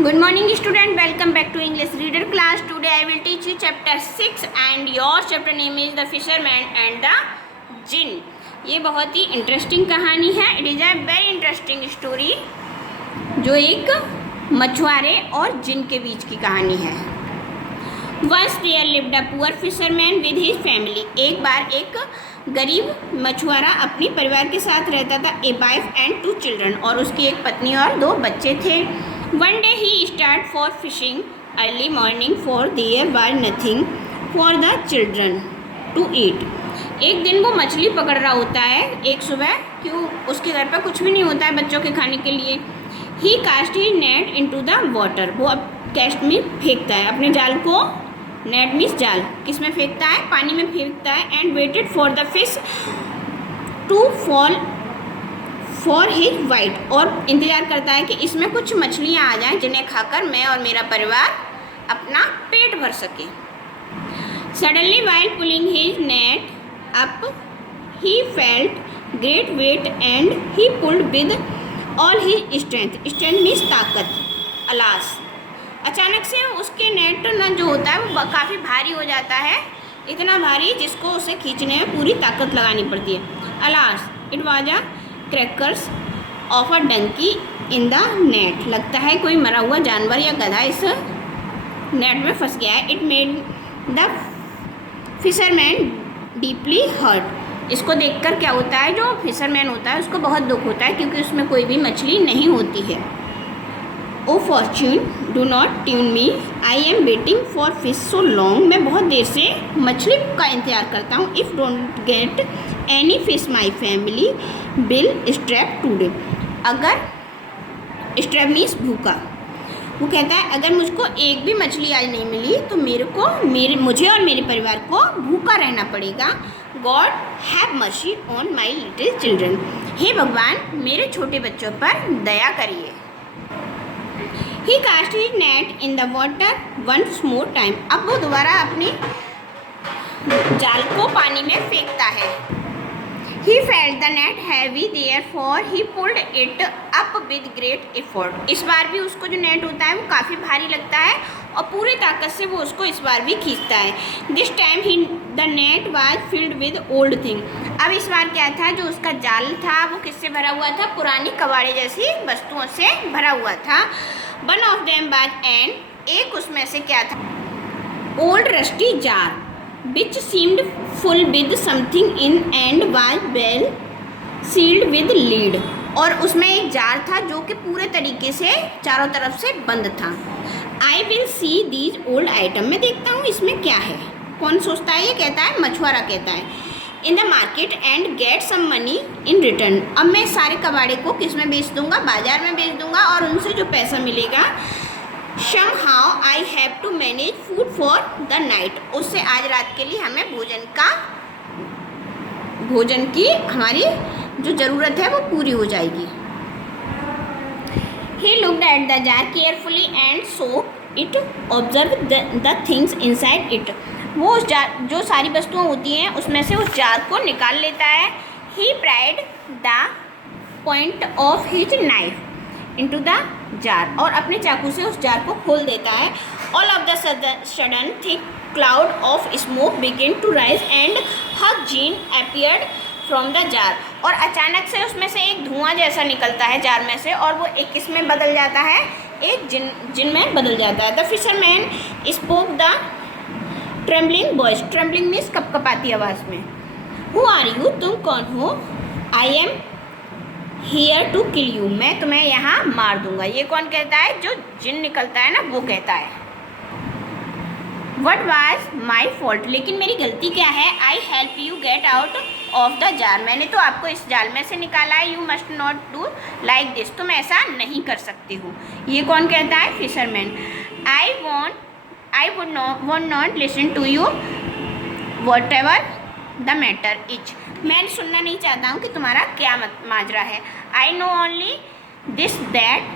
Good morning student, welcome back to English reader class. Today I will teach you chapter 6 and your chapter name is The Fisherman and the Jinn. ये बहुत ही interesting कहानी है. It is a very interesting story जो एक मछुआरे और जिन के बीच की कहानी है. Once there lived a poor fisherman with his family. एक बार एक गरीब मछुआरा अपनी परिवार के साथ रहता था. A wife and 2 children. और उसकी एक पत्नी और 2 बच्चे थे. One day he started for fishing early morning for there was nothing for the children to eat. एक दिन वो मछली पकड़ रहा होता है एक सुबह, क्यों उसके घर पर कुछ भी नहीं होता है बच्चों के खाने के लिए. He cast his net into the water. वो अब कैस्ट में फेंकता है अपने जाल को. नेट मीन्स जाल. किस में फेंकता है? पानी में फेंकता है. And waited for the fish to fall for his bait. और इंतज़ार करता है कि इसमें कुछ मछलियाँ आ जाएं जिन्हें खाकर मैं और मेरा परिवार अपना पेट भर सके. Suddenly while pulling his net up he felt great weight and he pulled with all his strength. Strength means ताकत. अलास. अचानक से उसके नेट ना जो होता है वो काफ़ी भारी हो जाता है. इतना भारी जिसको उसे खींचने में पूरी ताकत लगानी पड़ती है. Alas it was a carcass of a donkey in the net. लगता है कोई मरा हुआ जानवर या गधा इस नेट में फंस गया है. It made the fisherman deeply hurt. इसको देखकर क्या होता है, जो फिशरमैन होता है उसको बहुत दुख होता है क्योंकि उसमें कोई भी मछली नहीं होती है. Oh fortune do not tune me I am waiting for fish so long. मैं बहुत देर से मछली का इंतज़ार करता हूँ. If don't get any fish my family will starve today. अगर स्ट्रैप मीन्स भूखा. वो कहता है अगर मुझको एक भी मछली आज नहीं मिली तो मुझे और मेरे परिवार को भूखा रहना पड़ेगा. God have mercy on my little children. हे भगवान मेरे छोटे बच्चों पर दया करिए. He cast his net in the water once more time. अब वो दोबारा अपने जाल को पानी में फेंकता है. He felt the net heavy, therefore he pulled it up with great effort. इस बार भी उसको जो नेट होता है वो काफ़ी भारी लगता है और पूरी ताकत से वो उसको इस बार भी खींचता है. This time the net was filled with old thing. अब इस बार क्या था, जो उसका जाल था वो किससे भरा हुआ था? पुरानी कबाड़े जैसी वस्तुओं से भरा हुआ था. One of them was an. एक उसमें से क्या था? Old rusty jar which seemed full with something in and was well sealed with lid. और उसमें एक जार था जो कि पूरे तरीके से चारों तरफ से बंद था. I will see these old item. मैं देखता हूँ इसमें क्या है. कौन सोचता है? ये कहता है मछुआरा कहता है. In the market and get some money in return. अब मैं सारे कबाड़े को किस में बेच दूंगा? बाजार में बेच दूंगा और उनसे जो पैसा मिलेगा somehow I have to manage food for the night. उससे आज रात के लिए हमें भोजन की हमारी जो ज़रूरत है वो पूरी हो जाएगी. He looked at the jar carefully and saw it, observed the things inside it. वो उस जार, जो सारी वस्तुएं होती हैं उसमें से उस जार को निकाल लेता है. He pried the point of his knife into the jar. और अपने चाकू से उस जार को खोल देता है. All of the sudden thick cloud of smoke began to rise and Huck Jean appeared from the jar. और अचानक से उसमें से एक धुआं जैसा निकलता है जार में से और वो एक किसमें बदल जाता है? एक जिन में बदल जाता है. The fisherman spoke the trembling voice. Trembling means कपकपाती आवाज़ में. Who are you? तुम कौन हो? I am here to kill you. मैं तुम्हें यहाँ मार दूंगा. ये कौन कहता है? जो जिन निकलता है ना वो कहता है. What was my fault. लेकिन मेरी गलती क्या है? I help you get out of the jar. मैंने तो आपको इस जाल में से निकाला है. You must not do like this. तुम ऐसा नहीं कर सकते हो. ये कौन कहता है? Fisherman. I would not listen to you whatever the matter is. मैं सुनना नहीं चाहता हूँ कि तुम्हारा क्या माजरा है. I know only this that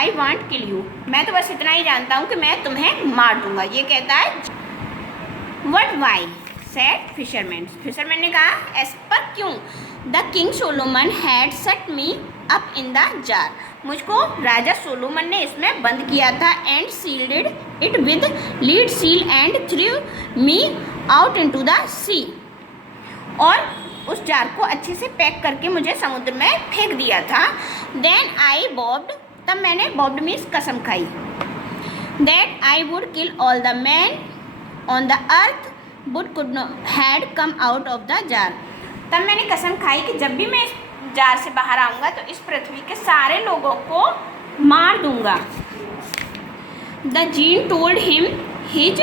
I want kill you. मैं तो बस इतना ही जानता हूँ कि मैं तुम्हें मार दूँगा. ये कहता है. What why said fisherman. Fisherman ने कहा ऐसा पर क्यों? The king Solomon had set me up in the jar. मुझको राजा सोलोमन ने इसमें बंद किया था। And sealed it with lead seal and threw me out into the sea. और उस जार को अच्छे से पैक करके मुझे समुद्र में फेंक दिया था। देन आई बॉब्ड, तब मैंने बॉब्ड मीन्स कसम खाई, that I would kill all the man on the earth but could not had come out of the jar. तब मैंने कसम खाई कि जब भी मैं इस जार से बाहर आऊँगा तो इस पृथ्वी के सारे लोगों को मार दूंगा। The jinn told him his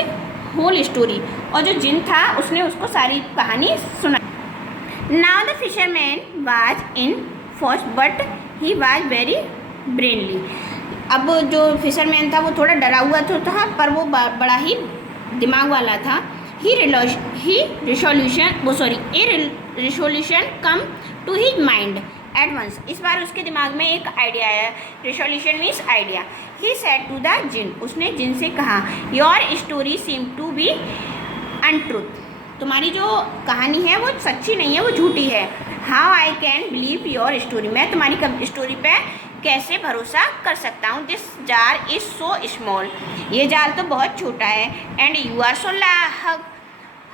whole story. और जो जिन था उसने उसको सारी कहानी सुना। Now the fisherman was in first but he was very brainly. अब जो फिशरमैन था वो थोड़ा डरा हुआ तो था, पर वो बड़ा ही दिमाग वाला था। Resolution come to his mind at once. इस बार उसके दिमाग में एक आइडिया आया। Resolution means idea. He said to the jinn, उसने जिन से कहा, your story seem to be untruth. तुम्हारी जो कहानी है वो सच्ची नहीं है, वो झूठी है। How I can believe your story, मैं तुम्हारी स्टोरी पे कैसे भरोसा कर सकता हूँ। This jar is so small, ये जार तो बहुत छोटा है। एंड यू आर सो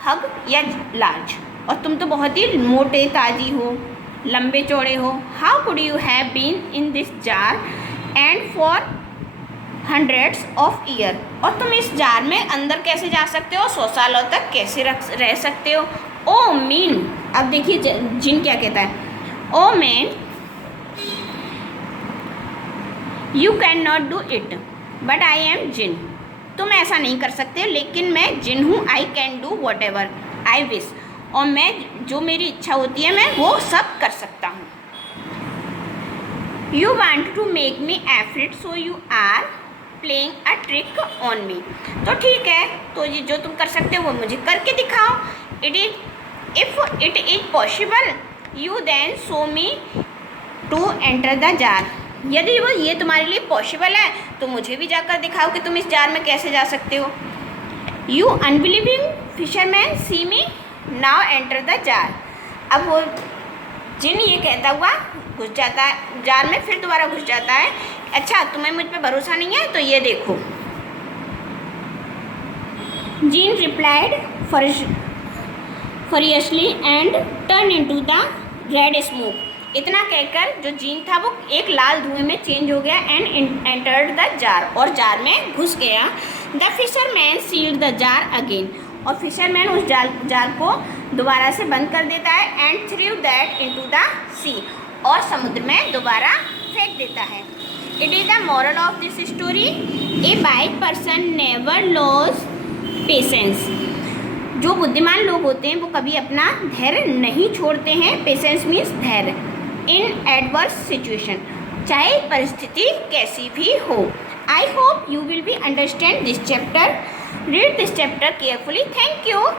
हग या लार्ज, और तुम तो बहुत ही मोटे ताजी हो, लंबे चौड़े हो। How could you have been in this jar and for hundreds of year, और तुम इस जार में अंदर कैसे जा सकते हो, 100 सालों तक कैसे रह सकते हो। ओ मीन, अब देखिए जिन क्या कहता है। Oh man, you can not do it but I am jinn. तुम ऐसा नहीं कर सकते, लेकिन मैं जिन हूँ। I can do whatever I wish, और मैं जो मेरी इच्छा होती है मैं वो सब कर सकता हूँ। You want to make me afraid so you are playing a trick on me. तो ठीक है, तो ये जो तुम कर सकते हो वो मुझे करके दिखाओ। If it is possible you then show me to enter the jar. यदि वो ये तुम्हारे लिए पॉसिबल है तो मुझे भी जाकर दिखाओ कि तुम इस जार में कैसे जा सकते हो। You unbelieving fisherman see me now enter the jar. अब वो जिन ये कहता हुआ घुस जाता है जार में, फिर दोबारा घुस जाता है। अच्छा, तुम्हें मुझ पे भरोसा नहीं है तो ये देखो। Jinn replied furiously and turn into the red smoke. इतना कहकर जो जीन था वो एक लाल धुएं में चेंज हो गया। एंड एंटर्ड द जार, और जार में घुस गया। The fisherman sealed the jar again, और फिशरमैन उस जार को दोबारा से बंद कर देता है। And threw that into the sea, और समुद्र में दोबारा फेंक देता है। It is the moral of this story, a wise person never lose patience. जो बुद्धिमान लोग होते हैं वो कभी अपना धैर्य नहीं छोड़ते हैं। पेशेंस मीन्स धैर्य। इन एडवर्स सिचुएशन, चाहे परिस्थिति कैसी भी हो। I hope you will be understand this chapter. Read this chapter carefully. Thank you.